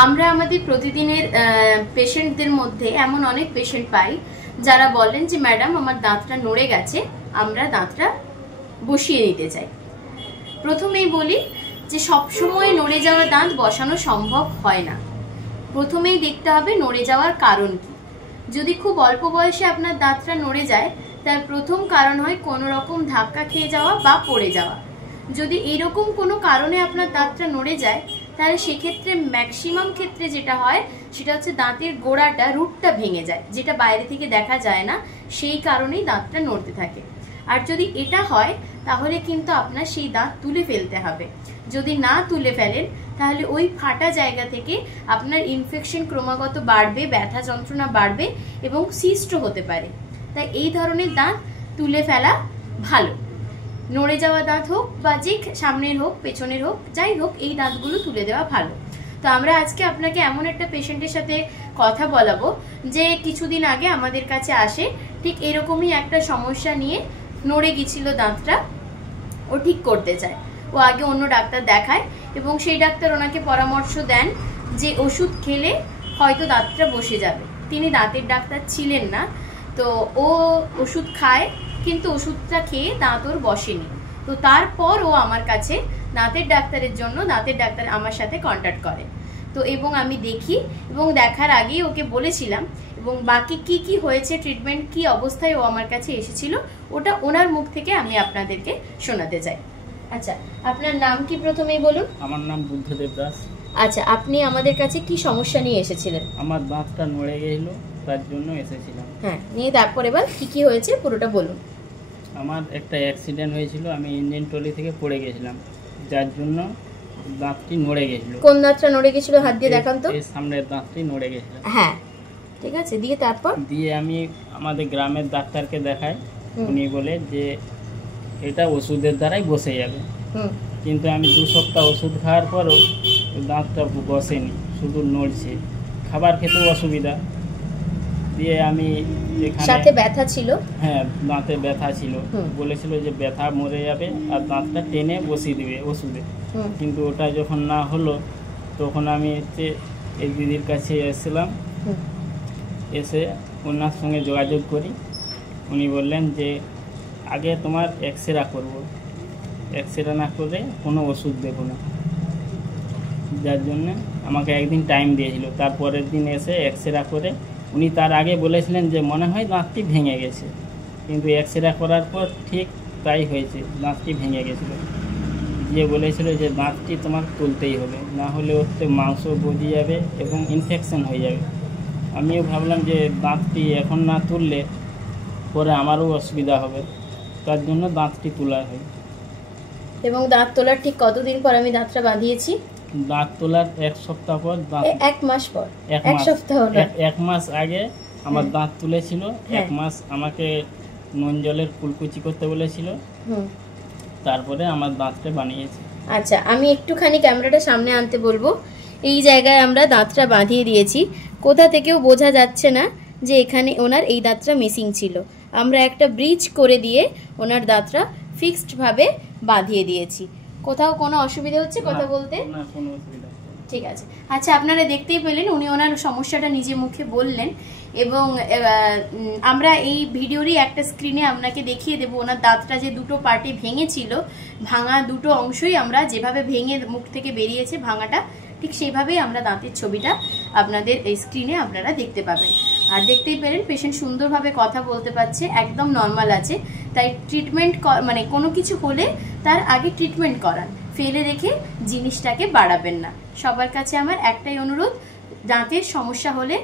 আমরা আমাদের প্রতিদিনের পেশেন্টদের মধ্যে এমন অনেক পেশেন্ট পাই যারা বলেন যে ম্যাডাম আমার দাঁতটা নড়ে গেছে, আমরা দাঁতটা বসিয়ে নিতে চাই। প্রথমেই বলি যে সবসময় নড়ে যাওয়া দাঁত বসানো সম্ভব হয় না। প্রথমেই দেখতে হবে নড়ে যাওয়ার কারণ কি। যদি খুব অল্প বয়সে আপনার দাঁতটা নড়ে যায়, তার প্রথম কারণ হয় কোনো রকম ধাক্কা খেয়ে যাওয়া বা পড়ে যাওয়া। যদি এইরকম কোনো কারণে আপনার দাঁতটা নড়ে যায়, তাহলে সেক্ষেত্রে ম্যাক্সিমাম ক্ষেত্রে যেটা হয় সেটা হচ্ছে দাঁতের গোড়াটা, রুটটা ভেঙে যায়, যেটা বাইরে থেকে দেখা যায় না, সেই কারণেই দাঁতটা নড়তে থাকে। আর যদি এটা হয় তাহলে কিন্তু আপনার সেই দাঁত তুলে ফেলতে হবে। যদি না তুলে ফেলেন তাহলে ওই ফাটা জায়গা থেকে আপনার ইনফেকশন ক্রমাগত বাড়বে, ব্যথা যন্ত্রণা বাড়বে এবং সিস্ট হতে পারে। তাই এই ধরনের দাঁত তুলে ফেলা ভালো। নড়ে যাওয়া দাঁত হোক বা যে সামনের হোক পেছনের হোক, যাই হোক, এই দাঁতগুলো তুলে দেওয়া ভালো। তো আমরা আজকে আপনাকে এমন একটা পেশেন্টের সাথে কথা বলাবো যে কিছুদিন আগে আমাদের কাছে আসে ঠিক এরকমই একটা সমস্যা নিয়ে। নড়ে গেছিল দাঁতটা, ও ঠিক করতে চায়। ও আগে অন্য ডাক্তার দেখায় এবং সেই ডাক্তার ওনাকে পরামর্শ দেন যে ওষুধ খেলে হয়তো দাঁতটা বসে যাবে। তিনি দাঁতের ডাক্তার ছিলেন না, তো ও ওষুধ খায়, কিন্তু ওষুধটা খেয়ে দাঁত ওর বসেনি। তো তারপর ও আমার কাছে দাঁতের ডাক্তারের জন্য, দাঁতের ডাক্তার আমার সাথে কন্ট্যাক্ট করে। তো এবং আমি দেখি এবং দেখার আগেই ওকে বলেছিলাম এবং বাকি কি কি হয়েছে, ট্রিটমেন্ট কি অবস্থায় ও আমার কাছে এসেছিল, ওটা ওনার মুখ থেকে আমি আপনাদেরকে শোনাতে চাই। আচ্ছা, আপনার নাম কি প্রথমেই বলুন। আমার নাম বুদ্ধদেব দাস। আচ্ছা, আপনি আমাদের কাছে কি সমস্যা নিয়ে এসেছিলেন? আমার দাঁতটা নড়ে গেছিল, তার জন্য এসেছিলাম। হ্যাঁ, নিয়ে তারপর এবার কি কি হয়েছে পুরোটা বলুন। আমার একটা অ্যাক্সিডেন্ট হয়েছিল, আমি ইঞ্জিন টলি থেকে পড়ে গেছিলাম, যার জন্য দাঁতটি নড়ে গেছিল। কোন দাঁতটা নড়ে গেছিল হাত দিয়ে দেখান তো। এই সামনের দাঁতটি নড়ে গেছিল। হ্যাঁ, ঠিক আছে। দিয়ে তারপর আমি আমাদের গ্রামের ডাক্তারকে দেখাই। উনি বলে যে এটা ওষুধের দ্বারাই বসে যাবে। কিন্তু আমি 2 সপ্তাহ ওষুধ খাওয়ার পরও দাঁতটা বসেনি, শুধু নড়ছে। খাবার খেতেও অসুবিধা। দিয়ে আমি সাথে ব্যথা ছিল। হ্যাঁ, দাঁতে ব্যথা ছিল। বলেছিল যে ব্যথা মরে যাবে আর দাঁতটা টেনে বসিয়ে দিবে ওষুধে। কিন্তু ওটা যখন না হলো, তখন আমি এই দিদির কাছে এসেছিলাম। এসে ওনার সঙ্গে যোগাযোগ করি। উনি বললেন যে আগে তোমার এক্সরে করবো, এক্সরে না করে কোনো ওষুধ দেবো না। যার জন্য আমাকে একদিন টাইম দিয়েছিল। তারপরের দিন এসে এক্সরে করে উনি তার আগে বলেছিলেন যে মনে হয় দাঁতটি ভেঙে গেছে, কিন্তু এক্সরে করার পর ঠিক তাই হয়েছে, দাঁতটি ভেঙে গেছিলো। দিয়ে বলেছিল যে দাঁতটি তোমার তুলতেই হবে, না হলে ওতে মাংস বসে যাবে এবং ইনফেকশন হয়ে যাবে। আমিও ভাবলাম যে দাঁতটি এখন না তুললে পরে আমারও অসুবিধা হবে, তার জন্য দাঁতটি তোলা হয়। এবং দাঁত তোলার ঠিক কতদিন পর আমি দাঁতটা বাঁধিয়েছি? দাঁত তোলার 1 সপ্তাহ পর। 1 মাস পর? 1 সপ্তাহ না, 1 মাস আগে আমার দাঁত তুলেছিল। 1 মাস আমাকে নুন জলের কুলকুচি করতে বলেছিল, তারপরে আমার দাঁতটা বানিয়েছে। আচ্ছা, আমি একটুখানি ক্যামেরাটা সামনে আনতে বলবো। এই জায়গায় আমরা দাঁতটা বাঁধিয়ে দিয়েছি। কোথা থেকেও বোঝা যাচ্ছে না যে এখানে ওনার এই দাঁতটা মিসিং ছিল। আমরা একটা ব্রিজ করে দিয়ে ওনার দাঁতটা ফিক্সড ভাবে বাঁধিয়ে দিয়েছি। কোথাও কোনো অসুবিধা হচ্ছে কথা বলতে? না, কোনো অসুবিধা। ঠিক আছে। আচ্ছা, আপনারা দেখতেই পেলেন উনি ওনার সমস্যাটা নিজে মুখে বললেন এবং আমরা এই ভিডিওরই একটা স্ক্রিনে আপনাকে দেখিয়ে দেবো ওনার দাঁতটা যে দুটো পার্টে ভেঙেছিল। ভাঙা দুটো অংশই আমরা যেভাবে ভেঙে মুখ থেকে বেরিয়েছে ভাঙাটা, ঠিক সেইভাবেই আমরা দাঁতের ছবিটা আপনাদের এই স্ক্রিনে আপনারা দেখতে পাবেন। আর দেখতেই পেলেন পেশেন্ট সুন্দরভাবে কথা বলতে পারছে, একদম নর্মাল আছে। তাই ট্রিটমেন্ট মানে কোনো কিছু হলে তার আগে ট্রিটমেন্ট করান, ফেলে রেখে জিনিসটাকে বাড়াবেন না। সবার কাছে আমার একটাই অনুরোধ, দাঁতের সমস্যা হলে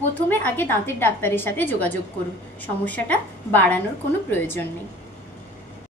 প্রথমে আগে দাঁতের ডাক্তারের সাথে যোগাযোগ করুন, সমস্যাটা বাড়ানোর কোনো প্রয়োজন নেই।